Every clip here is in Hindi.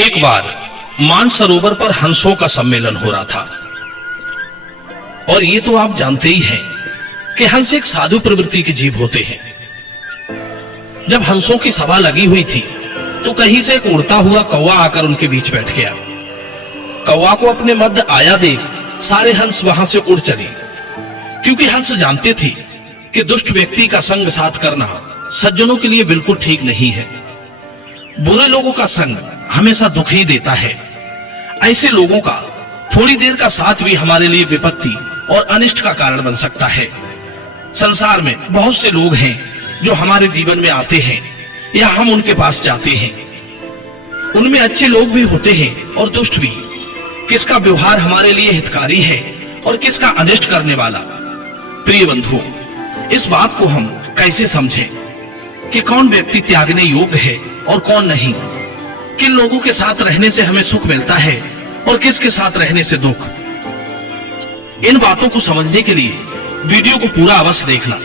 एक बार मानसरोवर पर हंसों का सम्मेलन हो रहा था। और ये तो आप जानते ही हैं कि हंस एक साधु प्रवृत्ति के जीव होते हैं। जब हंसों की सभा लगी हुई थी तो कहीं से एक उड़ता हुआ कौवा आकर उनके बीच बैठ गया। कौवा को अपने मध्य आया देख सारे हंस वहां से उड़ चले, क्योंकि हंस जानते थे कि दुष्ट व्यक्ति का संग साथ करना सज्जनों के लिए बिल्कुल ठीक नहीं है। बुरे लोगों का संग हमेशा दुख ही देता है। ऐसे लोगों का थोड़ी देर का साथ भी हमारे लिए विपत्ति और अनिष्ट का कारण बन सकता है। संसार में बहुत से लोग हैं जो हमारे जीवन में आते हैं या हम उनके पास जाते हैं। उनमें अच्छे लोग भी होते हैं और दुष्ट भी। किसका व्यवहार हमारे लिए हितकारी है और किसका अनिष्ट करने वाला। प्रिय बंधुओं, इस बात को हम कैसे समझें कि कौन व्यक्ति त्यागने योग्य है और कौन नहीं, किन लोगों के साथ रहने से हमें सुख मिलता है और किसके साथ रहने से दुख। इन बातों को समझने के लिए वीडियो को पूरा अवश्य देखना।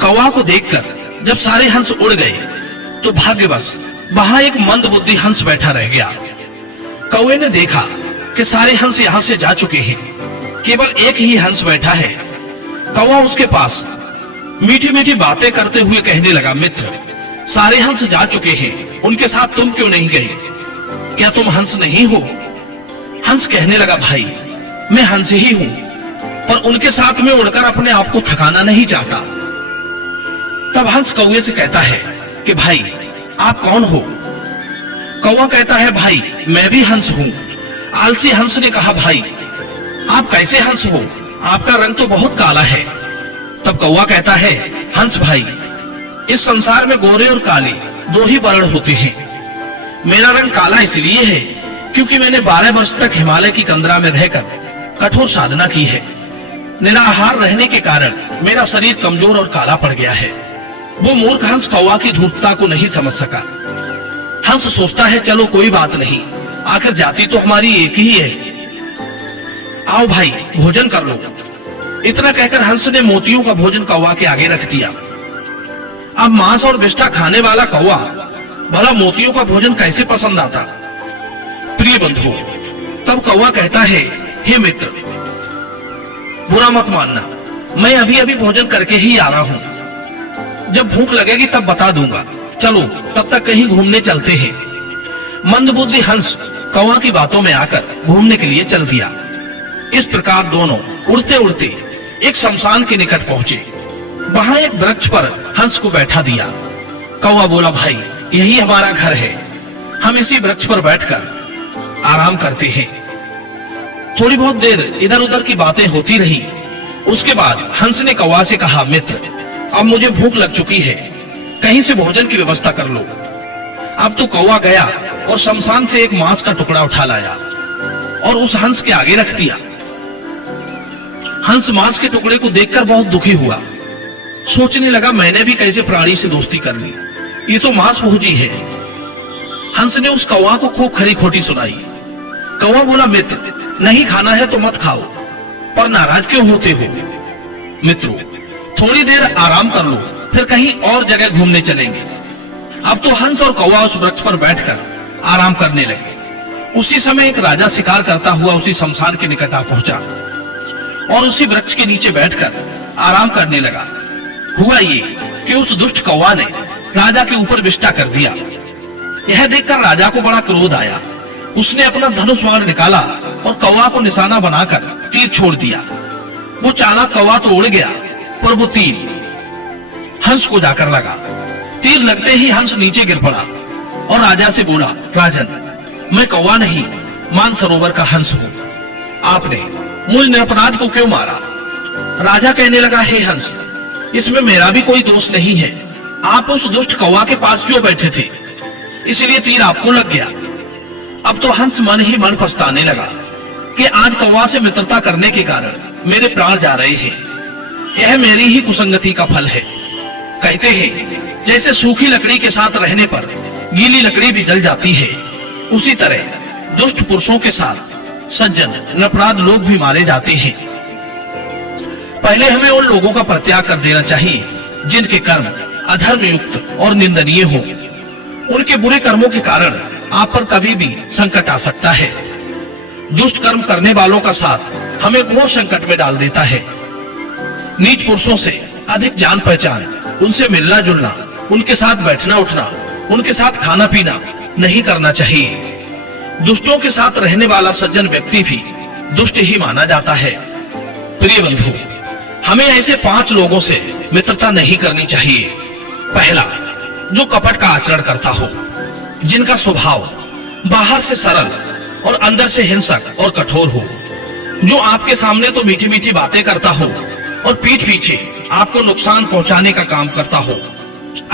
कौवा को देखकर जब सारे हंस उड़ गए तो भाग्यवश वहां एक मंदबुद्धि हंस बैठा रह गया। कौवे ने देखा कि सारे हंस यहां से जा चुके हैं, केवल एक ही हंस बैठा है। कौवा उसके पास मीठी मीठी बातें करते हुए कहने लगा, मित्र, सारे हंस जा चुके हैं, उनके साथ तुम क्यों नहीं गए? क्या तुम हंस नहीं हो? हंस कहने लगा, भाई मैं हंस ही हूं, पर उनके साथ में उड़कर अपने आप को थकाना नहीं चाहता। तब हंस कौवे से कहता है कि भाई आप कौन हो? कौवा कहता है, भाई मैं भी हंस हूं। आलसी हंस ने कहा, भाई आप कैसे हंस हो? आपका रंग तो बहुत काला है। तब कौवा कहता है, हंस भाई, इस संसार में गोरे और काले दो ही वर्ण होते हैं। मेरा रंग काला इसलिए है क्योंकि मैंने 12 वर्ष तक हिमालय की कंदरा में रहकर कठोर साधना की है। निराहार रहने के कारण मेरा शरीर कमजोर और काला पड़ गया है। वो मूर्ख हंस कौवा की धूर्तता को नहीं समझ सका। हंस सोचता है, चलो कोई बात नहीं, आखिर जाति तो हमारी एक ही है। आओ भाई भोजन कर लो। इतना कहकर हंस ने मोतियों का भोजन कौवा के आगे रख दिया। अब मांस और विष्ठा खाने वाला कौवा भला मोतियों का भोजन कैसे पसंद आता? प्रिय बंधु, तब कौवा कहता है, हे मित्र, बुरा मत मानना, मैं अभी अभी भोजन करके ही आ रहा हूं। जब भूख लगेगी तब बता दूंगा। चलो तब तक कहीं घूमने चलते हैं। मंदबुद्धि हंस कौवा की बातों में आकर घूमने के लिए चल दिया। इस प्रकार दोनों उड़ते उड़ते एक शमशान के निकट पहुंचे। वहां एक वृक्ष पर हंस को बैठा दिया। कौवा बोला, भाई यही हमारा घर है, हम इसी वृक्ष पर बैठकर आराम करते हैं। थोड़ी बहुत देर इधर उधर की बातें होती रही। उसके बाद हंस ने कौवा से कहा, मित्र, अब मुझे भूख लग चुकी है, कहीं से भोजन की व्यवस्था कर लो। अब तो कौवा गया और शमशान से एक मांस का टुकड़ा उठा लाया और उस हंस के आगे रख दिया। हंस मांस के टुकड़े को देखकर बहुत दुखी हुआ। सोचने लगा, मैंने भी कैसे प्राणी से दोस्ती कर ली, ये तो मांस भोजी है। हंस ने उस कौवा को खूब खरी खोटी सुनाई। कौवा बोला, मित्र, नहीं खाना है तो मत खाओ, पर नाराज क्यों होते हो? मित्रों, थोड़ी देर आराम कर लो, फिर कहीं और जगह घूमने चलेंगे। अब तो हंस और कौवा उस वृक्ष पर बैठकर आराम करने लगे। उसी समय एक राजा शिकार करता हुआ उसी शमशान के निकट आ पहुंचा और उसी वृक्ष के नीचे बैठकर आराम करने लगा। हुआ ये कि उस दुष्ट कौवा ने राजा के ऊपर विष्ठा कर दिया। यह देखकर राजा को बड़ा क्रोध आया। उसने अपना धनुष बाण निकाला और कौवा को निशाना बनाकर तीर छोड़ दिया। वो चालाक कौवा तो उड़ गया, पर वो तीर हंस को जाकर लगा। तीर लगते ही हंस नीचे गिर पड़ा और राजा से बोला, राजन, मैं कौवा नहीं, मानसरोवर का हंस हूं। आपने मुझ निरपराध को क्यों मारा? राजा कहने लगा, हे हंस, इसमें मेरा भी कोई दोष नहीं है। आप उस दुष्ट कौवा के पास जो बैठे थे, इसलिए तीर आपको लग गया। अब तो हंस मन ही मन पछताने लगा कि आज कौवा से मित्रता करने के कारण मेरे प्राण जा रहे हैं। यह मेरी ही कुसंगति का फल है। कहते हैं, जैसे सूखी लकड़ी के साथ रहने पर गीली लकड़ी भी जल जाती है, उसी तरह दुष्ट पुरुषों के साथ सज्जन निरपराध लोग भी मारे जाते हैं। पहले हमें उन लोगों का परित्याग कर देना चाहिए जिनके कर्म अधर्म युक्त और निंदनीय हो। उनके बुरे कर्मों के कारण आप पर कभी भी संकट आ सकता है। दुष्ट कर्म करने वालों का साथ हमें घोर संकट में डाल देता है। नीच पुरुषों से अधिक जान पहचान, उनसे मिलना जुलना, उनके साथ बैठना उठना, उनके साथ खाना पीना नहीं करना चाहिए। दुष्टों के साथ रहने वाला सज्जन व्यक्ति भी दुष्ट ही माना जाता है। प्रिय बंधु, हमें ऐसे 5 लोगों से मित्रता नहीं करनी चाहिए। पहला, जो कपट का आचरण करता हो, जिनका स्वभाव बाहर से सरल और अंदर से हिंसक और कठोर हो, जो आपके सामने तो मीठी मीठी बातें करता हो और पीठ पीछे आपको नुकसान पहुंचाने का काम करता हो।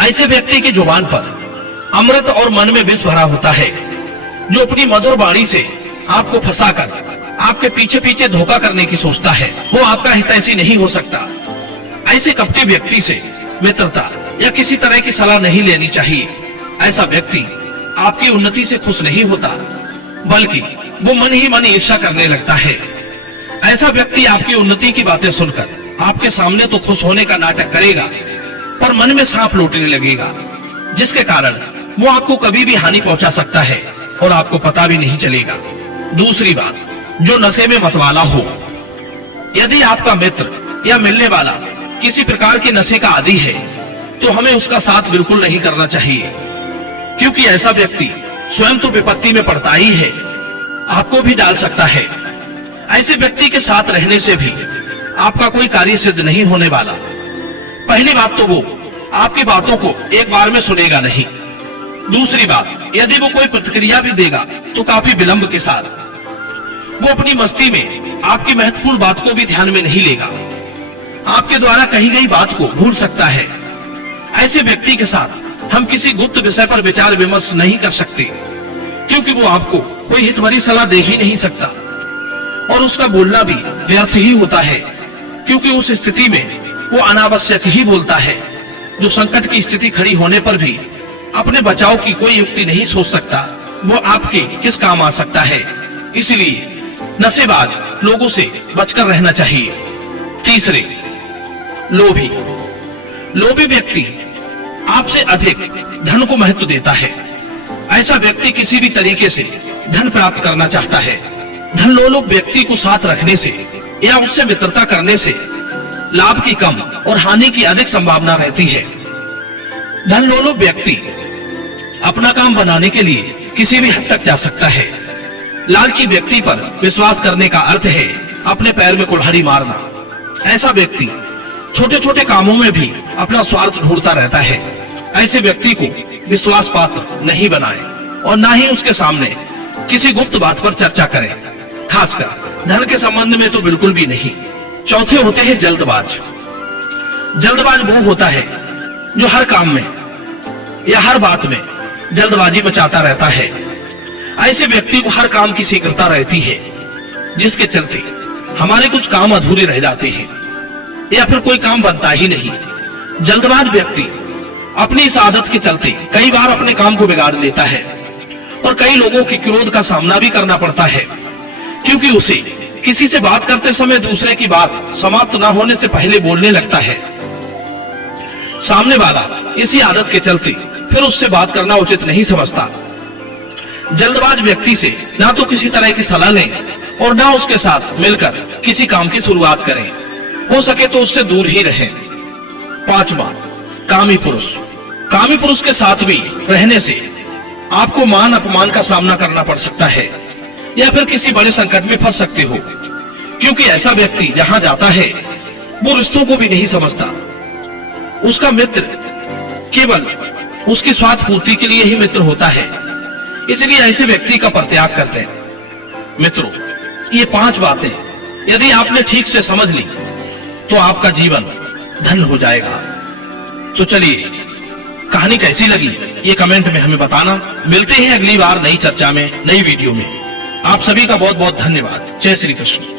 ऐसे व्यक्ति की जुबान पर अमृत और मन में विष भरा होता है, जो अपनी मधुर वाणी से आपको फंसाकर आपके पीछे पीछे धोखा करने की सोचता है, वो आपका हितैषी नहीं हो सकता। ऐसे कपटी व्यक्ति से मित्रता या किसी तरह की सलाह नहीं लेनी चाहिए। ऐसा व्यक्ति आपकी उन्नति से खुश नहीं होता, बल्कि वो मन ही मन ईर्ष्या करने लगता है। ऐसा व्यक्ति आपकी उन्नति की बातें सुनकर आपके सामने तो खुश होने का नाटक करेगा, पर मन में सांप लौटने लगेगा, जिसके कारण वो आपको कभी भी हानि पहुंचा सकता है और आपको पता भी नहीं चलेगा। दूसरी बात, जो नशे में मतवाला हो। यदि आपका मित्र या मिलने वाला किसी प्रकार के नशे का आदी है, तो हमें उसका साथ बिल्कुल नहीं करना चाहिए, क्योंकि ऐसा व्यक्ति स्वयं तो विपत्ति में पड़ता ही है, आपको भी डाल सकता है। ऐसे व्यक्ति के साथ रहने से भी आपका कोई कार्य सिद्ध नहीं होने वाला। पहली बात तो वो आपकी बातों को एक बार में सुनेगा नहीं। दूसरी बात, यदि वो कोई प्रतिक्रिया भी देगा तो काफी विलंब के साथ। वो अपनी मस्ती में आपकी महत्वपूर्ण बात को भी ध्यान में नहीं लेगा, आपके द्वारा कही गई बात को भूल सकता है। ऐसे व्यक्ति के साथ हम किसी गुप्त विषय पर विचार विमर्श नहीं कर सकते, क्योंकि वो आपको कोई हित भरी सलाह दे ही नहीं सकता और उसका बोलना भी व्यर्थ ही होता है, क्योंकि उस स्थिति में वो अनावश्यक ही बोलता है। जो संकट की स्थिति खड़ी होने पर भी अपने बचाव की कोई युक्ति नहीं सोच सकता, वो आपके किस काम आ सकता है। इसलिए नशेबाज लोगों से बचकर रहना चाहिए। तीसरे, लोभी। लोभी व्यक्ति आपसे अधिक धन को महत्व देता है। ऐसा व्यक्ति किसी भी तरीके से धन प्राप्त करना चाहता है। धन लोलुप व्यक्ति को साथ रखने से या उससे मित्रता करने से लाभ की कम और हानि की अधिक संभावना रहती है। धन लोलुप व्यक्ति अपना काम बनाने के लिए किसी भी हद तक जा सकता है। लालची व्यक्ति पर विश्वास करने का अर्थ है अपने पैर में कुल्हाड़ी मारना। ऐसा व्यक्ति छोटे छोटे कामों में भी अपना स्वार्थ ढूंढता रहता है। ऐसे व्यक्ति को विश्वास पात्र नहीं बनाए और ना ही उसके सामने किसी गुप्त बात पर चर्चा करें, खासकर धन के संबंध में तो बिल्कुल भी नहीं। चौथे होते हैं जल्दबाज। जल्दबाज वो होता है जो हर काम में या हर बात में जल्दबाजी मचाता रहता है। ऐसे व्यक्ति को हर काम की शीघ्रता रहती है, जिसके चलते हमारे कुछ काम अधूरे रह जाते हैं या फिर कोई काम बनता ही नहीं। जल्दबाज व्यक्ति अपनी इस आदत के चलते कई बार अपने काम को बिगाड़ लेता है और कई लोगों के क्रोध का सामना भी करना पड़ता है, क्योंकि उसे किसी से बात करते समय दूसरे की बात समाप्त न होने से पहले बोलने लगता है। सामने वाला इसी आदत के चलते फिर उससे बात करना उचित नहीं समझता। जल्दबाज व्यक्ति से ना तो किसी तरह की सलाह लें और ना उसके साथ मिलकर किसी काम की शुरुआत करें। हो सके तो उससे दूर ही रहें। पांचवा, कामी पुरुष। कामी पुरुष के साथ भी रहने से आपको मान अपमान का सामना करना पड़ सकता है या फिर किसी बड़े संकट में फंस सकते हो, क्योंकि ऐसा व्यक्ति जहां जाता है वो रिश्तों को भी नहीं समझता। उसका मित्र केवल उसकी स्वार्थ पूर्ति के लिए ही मित्र होता है, इसलिए ऐसे व्यक्ति का परित्याग करते हैं। मित्रों, ये 5 बातें यदि आपने ठीक से समझ ली तो आपका जीवन धन्य हो जाएगा। तो चलिए, कहानी कैसी लगी ये कमेंट में हमें बताना। मिलते हैं अगली बार नई चर्चा में, नई वीडियो में। आप सभी का बहुत बहुत धन्यवाद। जय श्री कृष्ण।